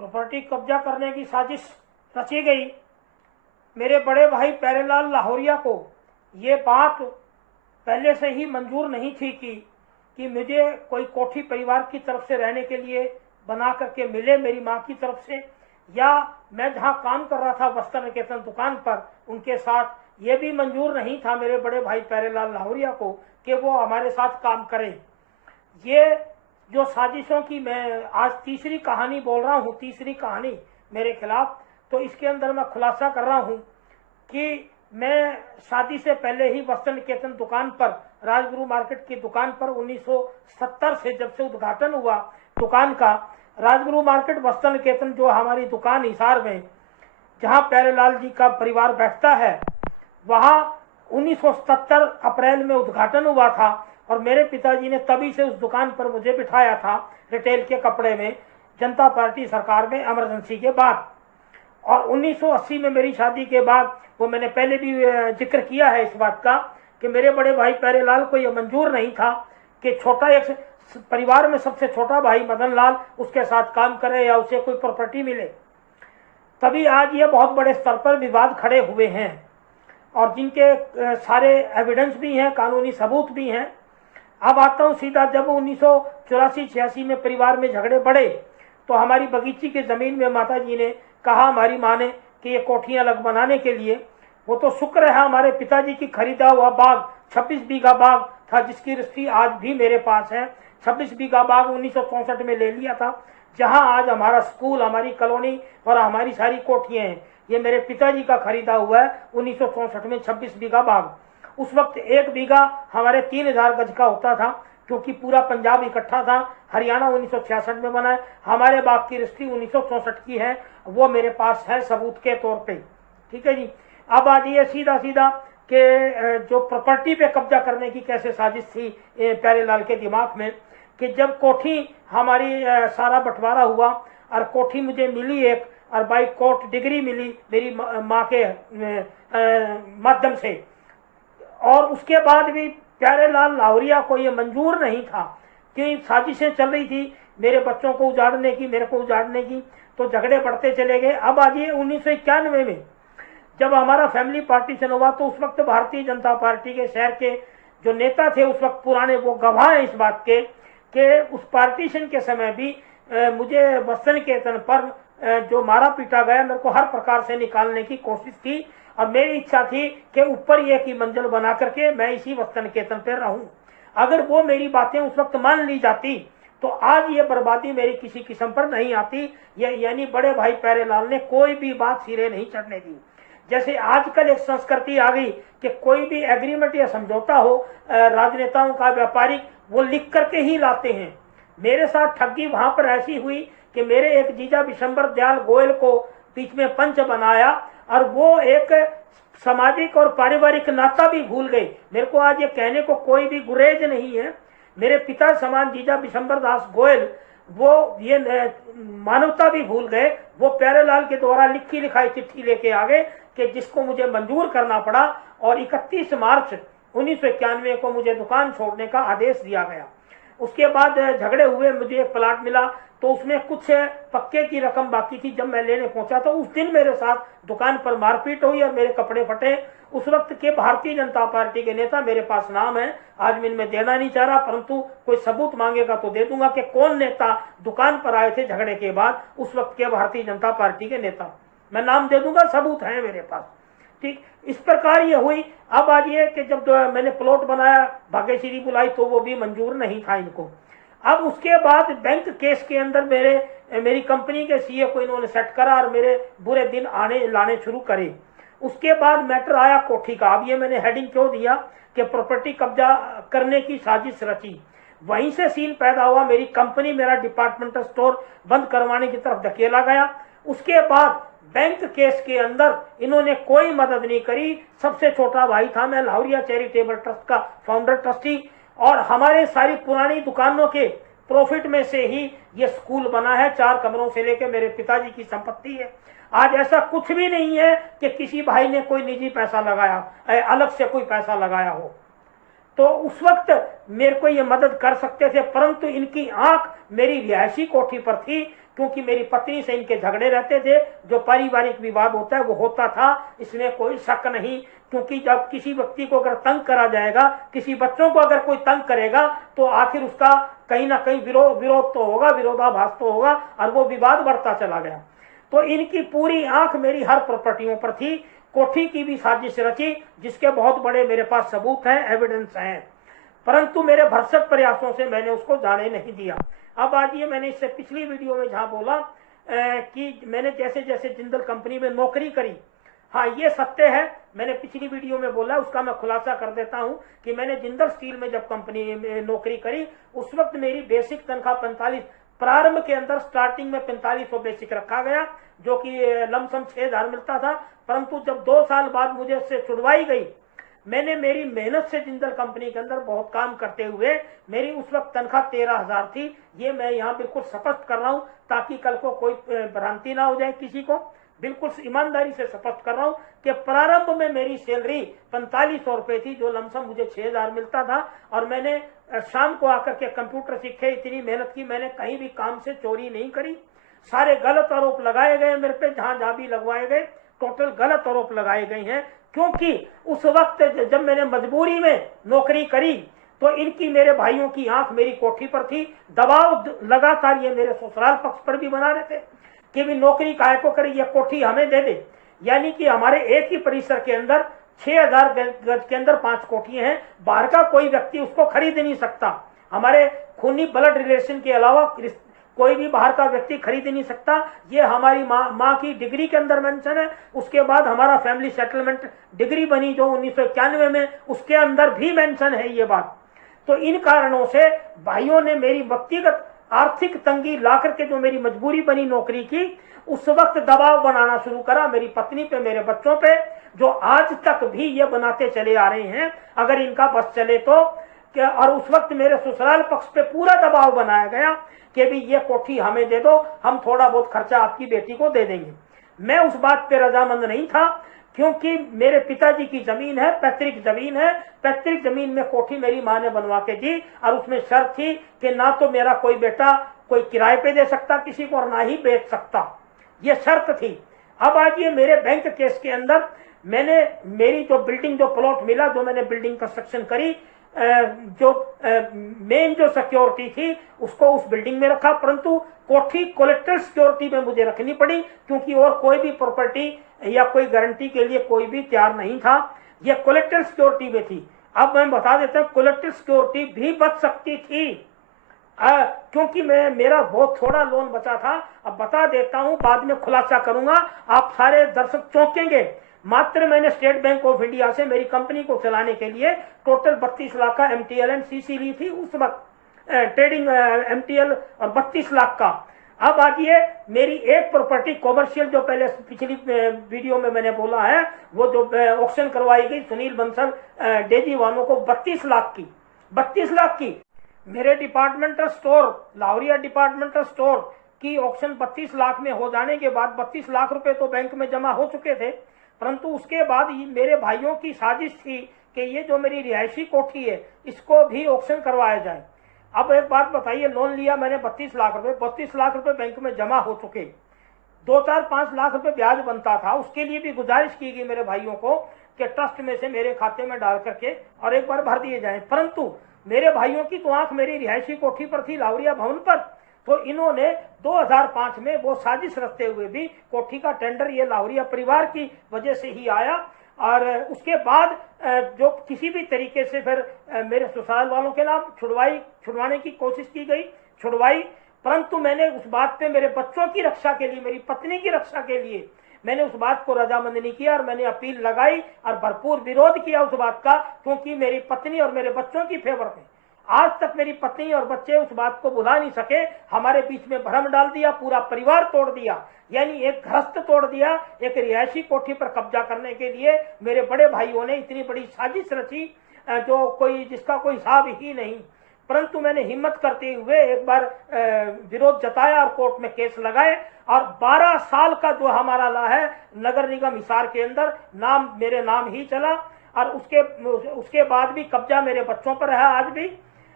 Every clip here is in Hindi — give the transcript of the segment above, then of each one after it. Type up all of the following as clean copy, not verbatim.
प्रॉपर्टी कब्जा करने की साजिश रची गई। मेरे बड़े भाई प्यारेलाल लाहौरिया को ये बात पहले से ही मंजूर नहीं थी कि मुझे कोई कोठी परिवार की तरफ से रहने के लिए बना करके मिले, मेरी माँ की तरफ से, या मैं जहाँ काम कर रहा था वस्त्र निकेतन दुकान पर उनके साथ, ये भी मंजूर नहीं था मेरे बड़े भाई प्यारेलाल लाहौरिया को कि वो हमारे साथ काम करें। ये जो साजिशों की मैं आज तीसरी कहानी बोल रहा हूँ, तीसरी कहानी मेरे खिलाफ, तो इसके अंदर मैं खुलासा कर रहा हूँ कि मैं शादी से पहले ही वस्त्र निकेतन दुकान पर, राजगुरु मार्केट की दुकान पर 1970 से जब से उद्घाटन हुआ दुकान का, राजगुरु मार्केट वस्त्र निकेतन जो हमारी दुकान हिसार में जहाँ प्यारेलाल जी का परिवार बैठता है, वहाँ 1977 अप्रैल में उद्घाटन हुआ था और मेरे पिताजी ने तभी से उस दुकान पर मुझे बिठाया था रिटेल के कपड़े में, जनता पार्टी सरकार में इमरजेंसी के बाद। और 1980 में मेरी शादी के बाद, वो मैंने पहले भी जिक्र किया है इस बात का, कि मेरे बड़े भाई प्यारेलाल को यह मंजूर नहीं था कि छोटा एक परिवार में सबसे छोटा भाई मदन लाल उसके साथ काम करे या उसे कोई प्रॉपर्टी मिले। तभी आज ये बहुत बड़े स्तर पर विवाद खड़े हुए हैं और जिनके सारे एविडेंस भी हैं, कानूनी सबूत भी हैं। अब आता हूँ सीधा, जब 1984-86 में परिवार में झगड़े बढ़े तो हमारी बगीची की ज़मीन में माता जी ने कहा, हमारी माँ ने, कि ये कोठियाँ अलग बनाने के लिए, वो तो शुक्र है हमारे पिताजी की खरीदा हुआ बाग 26 बीघा बाग था जिसकी रजिस्ट्री आज भी मेरे पास है। 26 बीघा बाग 1964 में ले लिया था, जहाँ आज हमारा स्कूल, हमारी कॉलोनी और हमारी सारी कोठियाँ हैं। ये मेरे पिताजी का खरीदा हुआ है 1964 में 26 बीघा बाग। उस वक्त 1 बीघा हमारे 3000 गज का होता था, क्योंकि पूरा पंजाब इकट्ठा था। हरियाणा 1966 में बना है। हमारे बाग की रजिस्ट्री 1964 की है, वो मेरे पास है सबूत के तौर पे। ठीक है जी। अब आ जाइए सीधा सीधा कि जो प्रॉपर्टी पे कब्जा करने की कैसे साजिश थी प्यारेलाल के दिमाग में, कि जब कोठी हमारी सारा बंटवारा हुआ और कोठी मुझे मिली एक, और बाई कोर्ट डिग्री मिली मेरी माँ के माध्यम से, और उसके बाद भी प्यारेलाल लाहौरिया को ये मंजूर नहीं था कि साजिशें चल रही थी मेरे बच्चों को उजाड़ने की, मेरे को उजाड़ने की, तो झगड़े बढ़ते चले गए। अब आ जाइए 1991 में जब हमारा फैमिली पार्टीशन हुआ, तो उस वक्त भारतीय जनता पार्टी के शहर के जो नेता थे उस वक्त पुराने, वो गवाह हैं इस बात के कि उस पार्टीशन के समय भी मुझे वस्त्र निकेतन पर जो मारा पीटा गया, मेरे को हर प्रकार से निकालने की कोशिश थी और मेरी इच्छा थी कि ऊपर एक ही मंजिल बना करके मैं इसी वस्त्र निकेतन पर रहूं। अगर वो मेरी बातें उस वक्त मान ली जाती तो आज ये बर्बादी मेरी किसी किस्म पर नहीं आती। यानी बड़े भाई प्यारेलाल ने कोई भी बात सिरे नहीं चढ़ने दी। जैसे आजकल एक संस्कृति आ गई कि कोई भी एग्रीमेंट या समझौता हो राजनेताओं का, व्यापारिक, वो लिख करके ही लाते हैं। मेरे साथ ठगी वहां पर ऐसी हुई कि मेरे एक जीजा विशंबर दयाल गोयल को बीच में पंच बनाया और वो एक सामाजिक और पारिवारिक नाता भी भूल गए। मेरे को आज ये कहने को कोई भी गुरेज नहीं है। मेरे पिता समान जीजा विशंबर दास गोयल वो ये मानवता भी भूल गए। वो प्यारेलाल के द्वारा लिखी लिखाई चिट्ठी लेके आ गए कि जिसको मुझे मंजूर करना पड़ा और 31 मार्च 1991 को मुझे दुकान छोड़ने का आदेश दिया गया। उसके बाद झगड़े हुए, मुझे एक प्लाट मिला तो उसमें कुछ पक्के की रकम बाकी थी। जब मैं लेने पहुंचा तो उस दिन मेरे साथ दुकान पर मारपीट हुई और मेरे कपड़े फटे। उस वक्त के भारतीय जनता पार्टी के नेता, मेरे पास नाम है, आज मैं इनमें देना नहीं चाह रहा, परंतु कोई सबूत मांगेगा तो दे दूंगा कि कौन नेता दुकान पर आए थे झगड़े के बाद, उस वक्त के भारतीय जनता पार्टी के नेता। मैं नाम दे दूंगा, सबूत है मेरे पास। ठीक, इस प्रकार ये हुई। अब आज ये कि जब मैंने प्लॉट बनाया, भाग्यश्री बुलाई, तो वो भी मंजूर नहीं था इनको। अब उसके बाद बैंक केस के अंदर मेरी कंपनी के सीए को इन्होंने सेट करा और मेरे बुरे दिन आने लाने शुरू करे। उसके बाद मैटर आया कोठी का। अब ये मैंने हेडिंग क्यों दिया कि प्रॉपर्टी कब्जा करने की साजिश रची। वहीं से सीन पैदा हुआ, मेरी कंपनी, मेरा डिपार्टमेंटल स्टोर बंद करवाने की तरफ धकेला गया। उसके बाद बैंक केस के अंदर इन्होंने कोई मदद नहीं करी। सबसे छोटा भाई था मैं, लाहौरिया चैरिटेबल ट्रस्ट का फाउंडर ट्रस्टी, और हमारे सारी पुरानी दुकानों के प्रॉफिट में से ही ये स्कूल बना है। 4 कमरों से लेकर मेरे पिताजी की संपत्ति है। आज ऐसा कुछ भी नहीं है कि किसी भाई ने कोई निजी पैसा लगाया, अलग से कोई पैसा लगाया हो। तो उस वक्त मेरे को ये मदद कर सकते थे, परंतु इनकी आंख मेरी रिहायशी कोठी पर थी क्योंकि मेरी पत्नी से इनके झगड़े रहते थे, जो पारिवारिक विवाद होता है वो होता था, इसमें कोई शक नहीं। क्योंकि जब किसी व्यक्ति को अगर तंग करा जाएगा, किसी बच्चों को अगर कोई तंग करेगा, तो आखिर उसका कहीं ना कहीं विरोध तो होगा, विरोधाभास तो होगा, और वो विवाद बढ़ता चला गया। तो इनकी पूरी आंख मेरी हर प्रॉपर्टियों पर थी। कोठी की भी साजिश रची, जिसके बहुत बड़े मेरे पास सबूत हैं, एविडेंस हैं, परंतु मेरे भरसक प्रयासों से मैंने उसको जाने नहीं दिया। अब आज ये मैंने इससे पिछली वीडियो में जहां बोला कि मैंने जैसे जैसे जिंदल कंपनी में नौकरी करी, हाँ ये सत्य है, मैंने पिछली वीडियो में बोला, उसका मैं खुलासा कर देता हूं कि मैंने जिंदल स्टील में जब कंपनी में नौकरी करी, उस वक्त मेरी बेसिक तनख्वाह 45, प्रारंभ के अंदर स्टार्टिंग में 4500 बेसिक रखा गया, जो कि लमसम 6000 मिलता था। परंतु जब 2 साल बाद मुझे इससे छुड़वाई गई, मैंने मेरी मेहनत से जिंदल कंपनी के अंदर बहुत काम करते हुए मेरी उस वक्त तनख्वाह 13,000 थी। ये मैं यहाँ बिल्कुल स्पष्ट कर रहा हूँ ताकि कल को कोई भ्रांति ना हो जाए किसी को। बिल्कुल ईमानदारी से स्पष्ट कर रहा हूँ कि प्रारंभ में मेरी सैलरी 4500 रुपए थी, जो लमसम मुझे 6000 मिलता था। और मैंने शाम को आकर के कंप्यूटर सीखे, इतनी मेहनत की, मैंने कहीं भी काम से चोरी नहीं करी। सारे गलत आरोप लगाए गए मेरे पे, जहां जहां भी लगवाए गए टोटल गलत आरोप लगाए गए हैं। क्योंकि उस वक्त जब मैंने मजबूरी में नौकरी करी, तो इनकी, मेरे भाइयों की आंख मेरी कोठी पर थी। दबाव लगातार ये मेरे ससुराल पक्ष पर भी बना रहे थे कि भी नौकरी काहे को करे, ये कोठी हमें दे दे। यानी कि हमारे एक ही परिसर के अंदर 6000 गज के अंदर 5 कोठियां हैं, बाहर का कोई व्यक्ति उसको खरीद नहीं सकता। हमारे खूनी ब्लड रिलेशन के अलावा कोई भी बाहर का व्यक्ति खरीद नहीं सकता। ये हमारी माँ की डिग्री के अंदर मेंशन है। उसके बाद हमारा फैमिली सेटलमेंट डिग्री बनी जो 1991 में, उसके अंदर भी मेंशन है ये बात। तो इन कारणों से भाइयों ने मेरी व्यक्तिगत आर्थिक तंगी ला करके जो मेरी मजबूरी बनी नौकरी की, उस वक्त दबाव बनाना शुरू करा मेरी पत्नी पे, मेरे बच्चों पे, जो आज तक भी ये बनाते चले आ रहे हैं अगर इनका बस चले तो। और उस वक्त मेरे ससुराल पक्ष पे पूरा दबाव बनाया गया कि भी ये कोठी हमें दे दो, हम थोड़ा बहुत खर्चा आपकी बेटी को दे देंगे। मैं उस बात पे रजामंद नहीं था, क्योंकि मेरे पिताजी की जमीन है, पैतृक जमीन है। पैतृक जमीन में कोठी मेरी माँ ने बनवा के दी, और उसमें शर्त थी कि ना तो मेरा कोई बेटा कोई किराए पे दे सकता किसी को, और ना ही बेच सकता, ये शर्त थी। अब आज ये मेरे बैंक केस के अंदर मैंने मेरी जो बिल्डिंग, जो प्लॉट मिला, जो मैंने बिल्डिंग कंस्ट्रक्शन करी, जो मेन जो सिक्योरिटी थी उसको उस बिल्डिंग में रखा, परंतु कोठी कलेक्टर सिक्योरिटी में मुझे रखनी पड़ी, क्योंकि और कोई भी प्रॉपर्टी या कोई गारंटी के लिए कोई भी तैयार नहीं था। ये कलेक्टर सिक्योरिटी में थी। अब मैं बता देता हूँ, कलेक्टर सिक्योरिटी भी बच सकती थी, क्योंकि मेरा बहुत थोड़ा लोन बचा था। अब बता देता हूँ, बाद में खुलासा करूंगा, आप सारे दर्शक चौंकेंगे। मात्र मैंने स्टेट बैंक ऑफ इंडिया से मेरी कंपनी को चलाने के लिए टोटल 32 लाख का MTL एंड CC ली थी उस वक्त, ट्रेडिंग MTL, और 32 लाख का। अब आइए, मेरी एक प्रॉपर्टी कॉमर्शियल, जो पहले पिछली वीडियो में मैंने बोला है, वो जो ऑक्शन करवाई गई सुनील बंसल डेजी वानो को 32 लाख की, 32 लाख की। मेरे departmental store, Lahoria departmental store की ऑक्शन 32 लाख में हो जाने के बाद 32 लाख रुपए तो बैंक में जमा हो चुके थे, परंतु उसके बाद मेरे भाइयों की साजिश थी कि ये जो मेरी रिहायशी कोठी है इसको भी ऑक्शन करवाया जाए। अब एक बात बताइए, लोन लिया मैंने 32 लाख रुपए, 32 लाख रुपए बैंक में जमा हो चुके, 2-4-5 लाख रुपए ब्याज बनता था। उसके लिए भी गुजारिश की गई मेरे भाइयों को कि ट्रस्ट में से मेरे खाते में डाल करके और एक बार भर दिए जाएं, परंतु मेरे भाइयों की तो आंख मेरी रिहायशी कोठी पर थी, लाहौरिया भवन पर। तो इन्होंने 2005 में वो साजिश रचते हुए भी कोठी का टेंडर ये लाहौरिया परिवार की वजह से ही आया, और उसके बाद जो किसी भी तरीके से फिर मेरे ससुराल वालों के नाम छुड़वाने की कोशिश की गई, छुड़वाई, परंतु मैंने उस बात पे मेरे बच्चों की रक्षा के लिए, मेरी पत्नी की रक्षा के लिए मैंने उस बात को रजामंद नहीं किया, और मैंने अपील लगाई और भरपूर विरोध किया उस बात का, क्योंकि मेरी पत्नी और मेरे बच्चों की फेवर में आज तक मेरी पत्नी और बच्चे उस बात को भुला नहीं सके। हमारे बीच में भ्रम डाल दिया, पूरा परिवार तोड़ दिया, यानी एक घरस्त तोड़ दिया। एक रिहायशी कोठी पर कब्जा करने के लिए मेरे बड़े भाइयों ने इतनी बड़ी साजिश रची जिसका कोई हिसाब ही नहीं। परंतु मैंने हिम्मत करते हुए एक बार विरोध जताया और कोर्ट में केस लगाए, और 12 साल का जो हमारा ला है नगर निगम हिसार के अंदर, नाम मेरे नाम ही चला, और उसके बाद भी कब्जा मेरे बच्चों पर है आज भी।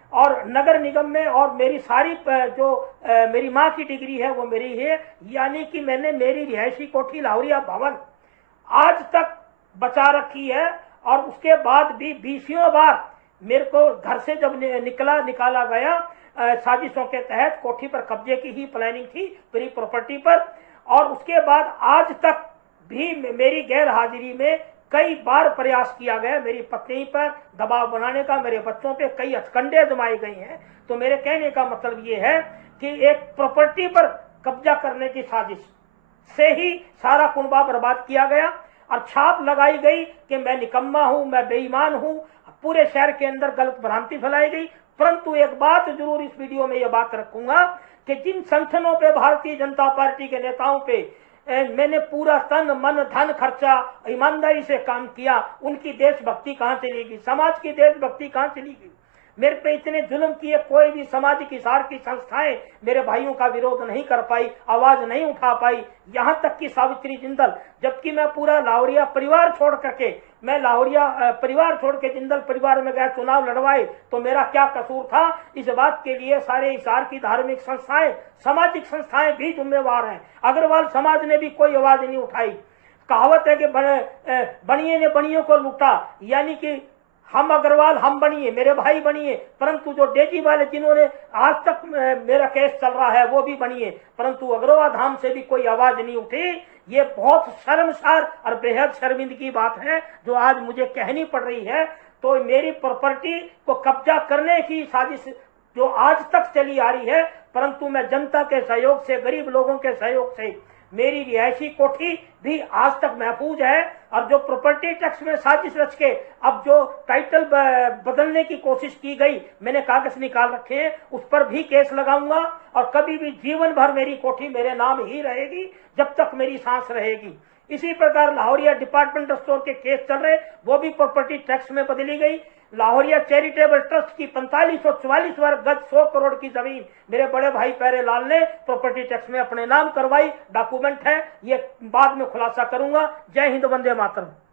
और नगर निगम में, और मेरी सारी जो मेरी माँ की डिग्री है वो मेरी है, यानी कि मैंने मेरी रिहायशी कोठी लाहौरिया भवन आज तक बचा रखी है। और उसके बाद भी 20 बार मेरे को घर से जब निकाला गया, साजिशों के तहत कोठी पर कब्जे की ही प्लानिंग थी, पूरी प्रॉपर्टी पर। और उसके बाद आज तक भी मेरी गैर हाजिरी में कई बार प्रयास किया गया मेरी पत्नी पर दबाव बनाने का, मेरे बच्चों पे कई हथकंडे जमाए गए हैं। तो मेरे कहने का मतलब ये है कि एक प्रॉपर्टी पर कब्जा करने की साजिश से ही सारा कुनबा बर्बाद किया गया और छाप लगाई गई कि मैं निकम्मा हूं, मैं बेईमान हूं, पूरे शहर के अंदर गलत भ्रांति फैलाई गई। परंतु एक बात जरूर इस वीडियो में यह बात रखूंगा कि जिन संगठनों पे, भारतीय जनता पार्टी के नेताओं पे मैंने पूरा तन मन धन खर्चा ईमानदारी से काम किया, उनकी देशभक्ति कहां चली गई, समाज की देशभक्ति कहां चली गई। मेरे पे इतने जुल्म किए, कोई भी सामाजिक हिसार की संस्थाएं मेरे भाइयों का विरोध नहीं कर पाई, आवाज नहीं उठा पाई, यहां तक कि सावित्री जिंदल, जबकि मैं पूरा लाहौरिया परिवार छोड़ करके, मैं लाहौरिया परिवार छोड़ के जिंदल परिवार में गया, चुनाव लड़वाए, तो मेरा क्या कसूर था। इस बात के लिए सारे हिसार की धार्मिक संस्थाएं, सामाजिक संस्थाएं भी जिम्मेवार हैं। अग्रवाल समाज ने भी कोई आवाज नहीं उठाई। कहावत है कि बनिए ने बनियों को लूटा, यानी कि हम अग्रवाल हम बनिए, मेरे भाई बनिए, परंतु जो डेजी वाले जिन्होंने आज तक मेरा केस चल रहा है वो भी बनिए, परंतु अग्रवाल धाम से भी कोई आवाज नहीं उठी। ये बहुत शर्मसार और बेहद शर्मिंदगी की बात है जो आज मुझे कहनी पड़ रही है। तो मेरी प्रॉपर्टी को कब्जा करने की साजिश जो आज तक चली आ रही है, परंतु मैं जनता के सहयोग से, गरीब लोगों के सहयोग से मेरी रिहायशी कोठी भी आज तक महफूज है। और जो प्रॉपर्टी टैक्स में साजिश रच के अब जो टाइटल बदलने की कोशिश की गई, मैंने कागज निकाल रखे हैं, उस पर भी केस लगाऊंगा। और कभी भी जीवन भर मेरी कोठी मेरे नाम ही रहेगी जब तक मेरी सांस रहेगी। इसी प्रकार लाहौरिया डिपार्टमेंटल स्टोर के केस चल रहे, वो भी प्रॉपर्टी टैक्स में बदली गई। लाहौरिया चैरिटेबल ट्रस्ट की 4544 वर्ग गज 100 करोड़ की जमीन मेरे बड़े भाई प्यारेलाल ने प्रॉपर्टी टैक्स में अपने नाम करवाई, डॉक्यूमेंट है, ये बाद में खुलासा करूंगा। जय हिंद, वंदे मातरम।